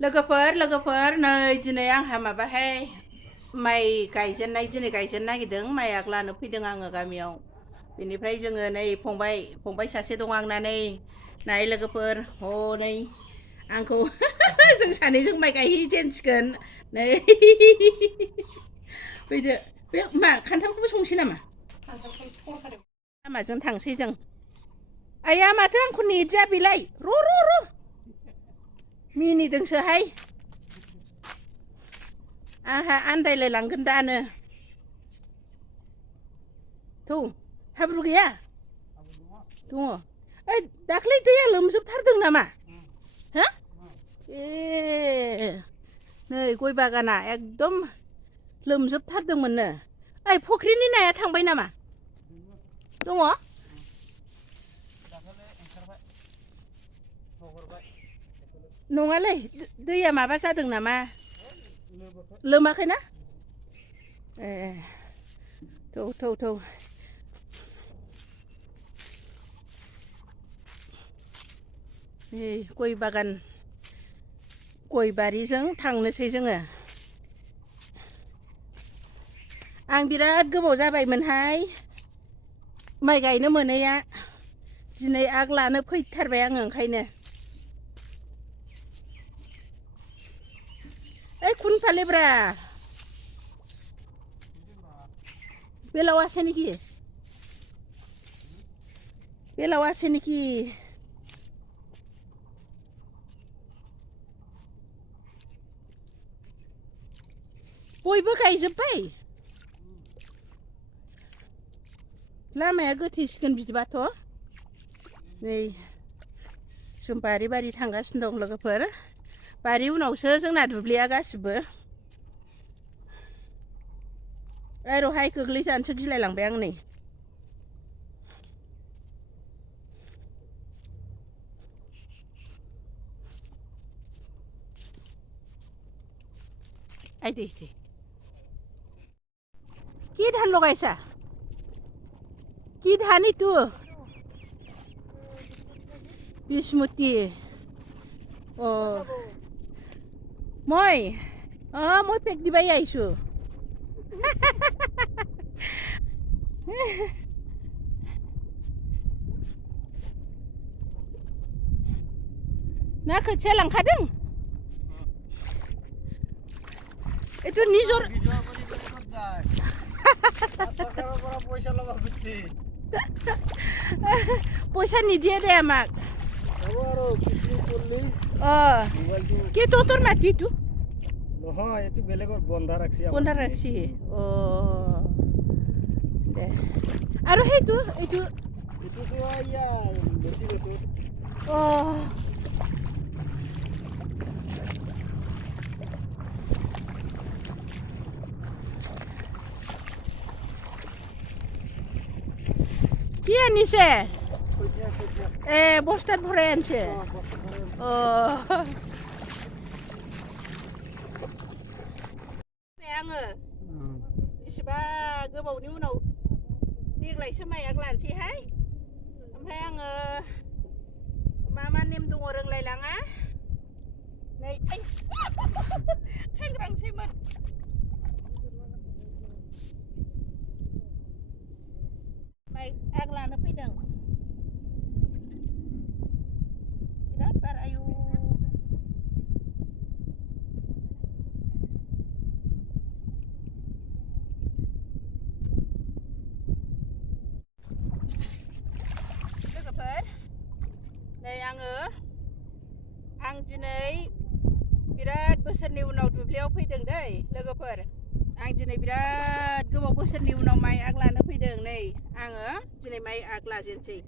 लोगोफोर नै दिनै आंहा माबाहाय माइ गायजेननाय दिनै गायजेननो नागिरदों माइ आग्लानो फैदों आङो गामियाव बेनिफ्राय जोङो नै फंबाय सासे दं आंना नै नाय लोगोफोर हनै आंखौ जों सानैजों माइ गायहैजेनसिगोन नै फैदो बे मा खान्थालखौबो संसै नामा लामाजों थांसै जों आइया माथो आंखौ नेदिया बेलाय र' मिनिदोंसोहाय आंहा आन्दायलाय लांगोन दानो थौ हाब्रु गैया दङ ओइ दाख्लै दैया लोमजोबथारदों नामा हो ए नै गय बागाना एकदम लोमजोबथारदोंमोननो ओइ फुख्रिनि नाया थांबाय नामा दङ नङालै दैया माबा जादों नामा लोमाखैना ए थौ गय बागान गय बारिजों थांनोसै जोङो आं बिराद गोबाव जाबायमोनहाय माइ गायनो मोनैया दिनै आग लानो फैथारबाय आङो ओंखायनो ओइ खुनफालेब्रा बेलाव आसे नेखि बयबो गायजोब्बाय लामाया गोथैसिगोन बिदिबाथ' नै जों बारि थांगासिनो दं लोगोफोर बारि उनावसो जोंना दुब्लिया गासिबो रहाय गोग्लैजानोसो गिलायलांबाय आं नै आइ दे কি ধান লগাইছা কি ধান ইটো বিসমতি মই পেক দিবাই আহিছোঁ ना खोथिया लांखादों এইটো নিজৰ পইচা নিদিয়ে দে আমাক কি তোৰ মাটিটো নহয় এইটো বেলেগৰ বন্ধা ৰাখছি দে আৰু সেইটো কি আনিছে বস্তাত ভৰাই আনিছে आङो बेसेबा गोबावनि उनाव देग्लायसो माइ आग लानोसैहाय ओमफ्राय आङो मा नेम दङ रोंलायलाङा नै खांग्रांसैमोन माइ आग लानो फैदों बिराद बार आयु लोगोफोर नै आं दिनै बिराद बोसोरनि उनाव दुब्लियाव फैदों दै लोगोफोर आं दिनै बिराद गोबाव बोसोरनि उनाव माइ आग लानो फैदों नै आङो दिनै माइ आग लाजेनसै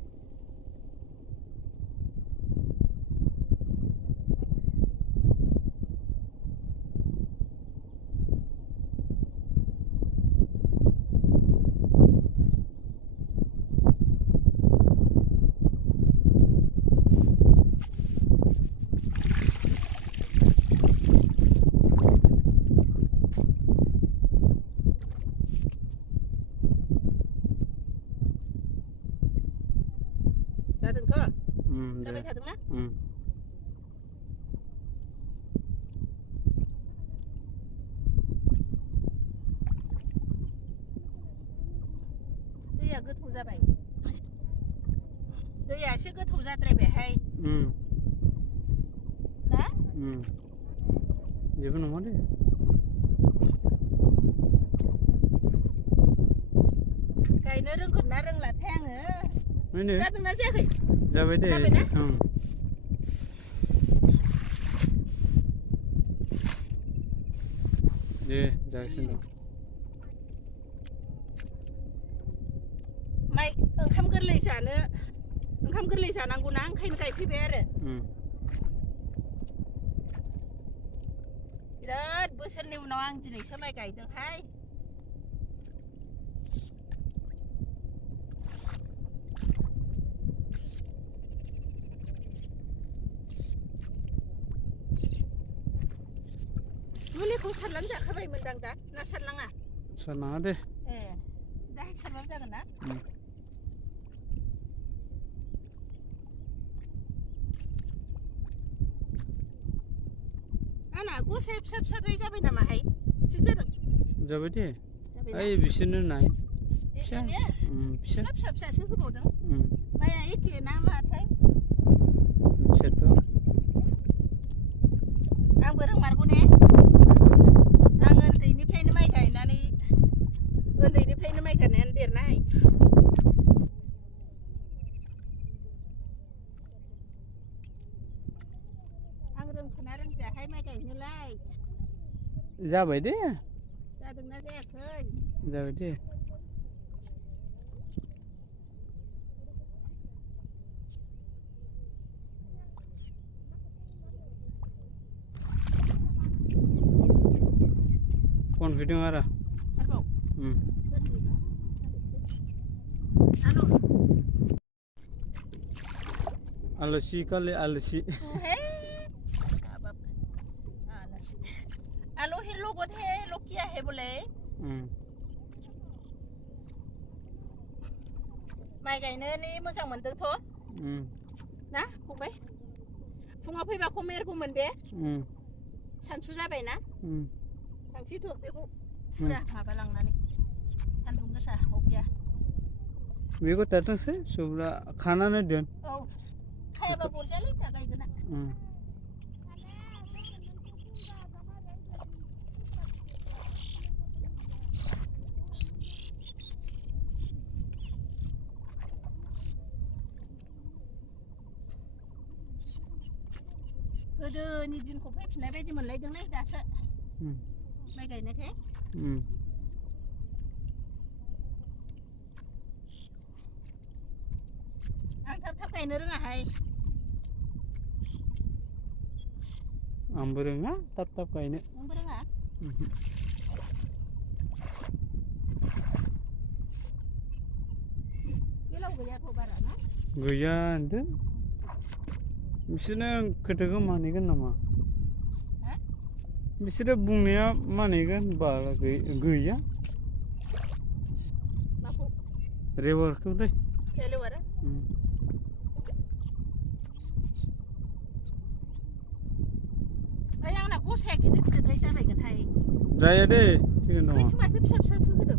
जादोंथ' जाबाय थादोंना दैया गोथौ जाबाय दैया एसे गोथौ जाद्रायबायहाय ना जेबो नङा दे गायनो रोंगोन ना रोंलाथाय आङो जादोंना जायाखै जाबाय दे दे जागासिनो दं माइ ओंखाम गोरलै जानांगौना ओंखायनो गायफैबाय आरो बिराद बोसोरनि उनाव आं दिनैसो माइ गायदोंहाय मुलिखौ सारनानै जाखाबायमोनदां दा ना सारनाङा सारनाङा दे दाहाय सारबाबो जागोन ना आंना गसाया फिसा फिसाद्राय जाबाय नामाहाय थिग जादों जाबाय दे ओइ बिसोरनो नाय फिसा फिसासो होबावदों माइया एखे ना माथाय आंबो रोंमारगौ ने आं उन्दैनिफ्रायनो माइ गायनानै देरनाय आं रोंखोना रोंजायाहाय माइ गायनोलाय जाबाय दे जादोंना जायाखै जाबाय दे फन फैदों आरो आलासि खालि आलासि आलहिर लगतहे लखि आहे बोले माइ गायनो मोजां मोनदोंथ' ना फंबाय फुङाव फैबा खम एरगौमोन बे सानसु जाबायना थांसैथ' बेखौ फुरा माबा लांनानै सान्दुं गोसा अखाया बेखौ थाथोंसै सबला खानानै दोन खायाबा बरजालै दा गायगोना गोदोनि दिनखौ फैफिननाय बायदि मोनलायदोंलै दासो माइ गायनायखाय आं थाब गायनो रोङाहाय आंबो रोङा थाब गायनो नोंबो रोङा बेलाव गैयाथ' बारा ना गैया होनदों बिसोरनो खोथाखौ मानिगोन नामा बिसोरो बुंनाया मानिगोन बारा गैया रेवारखौ दै रेवार ओइ आंना गसाया गिदिरद्राय जाबायगोनहाय जाया दे थिगैनो दङ माथो फिसा फिसासो होदों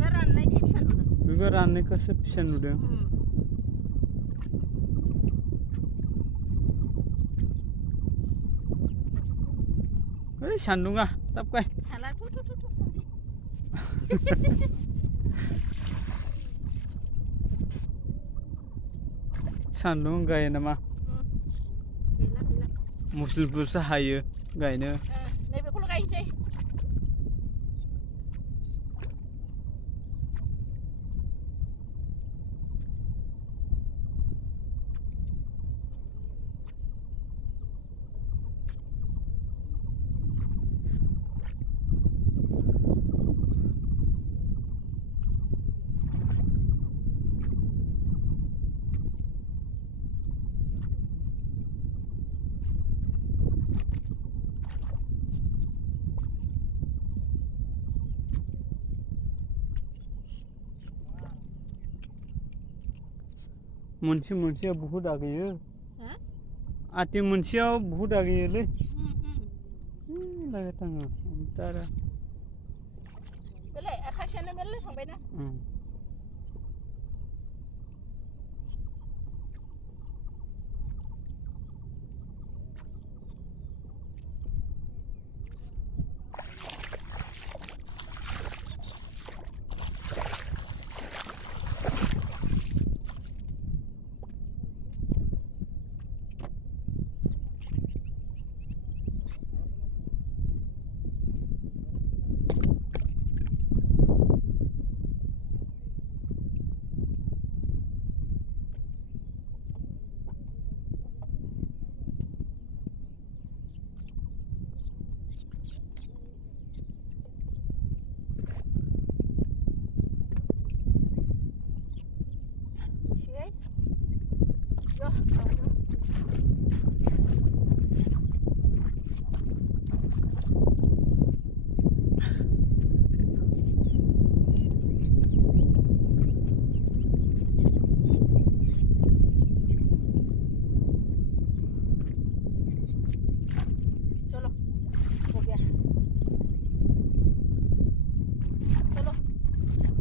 ना राननायखाय फिसा नुदों बेबो राननायखायसो फिसा नुदों ओइ सान्दुङा थाब गाय हाला सान्दुं गायो नामा मुस्लिमफोरसो हायो गायनो नैबेखौल' गायनोसै मोनसेया बुहुद आगैयो आथि मोनसेयाव बुहुद आगैयोलै लागाय थाङो ओमफ्राय आरो बेलाय आखासेयानो मेरला थांबायना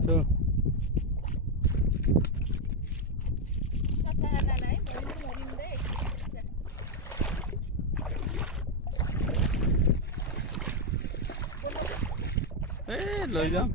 द साफा हानानै मरिम दे ए लय जाम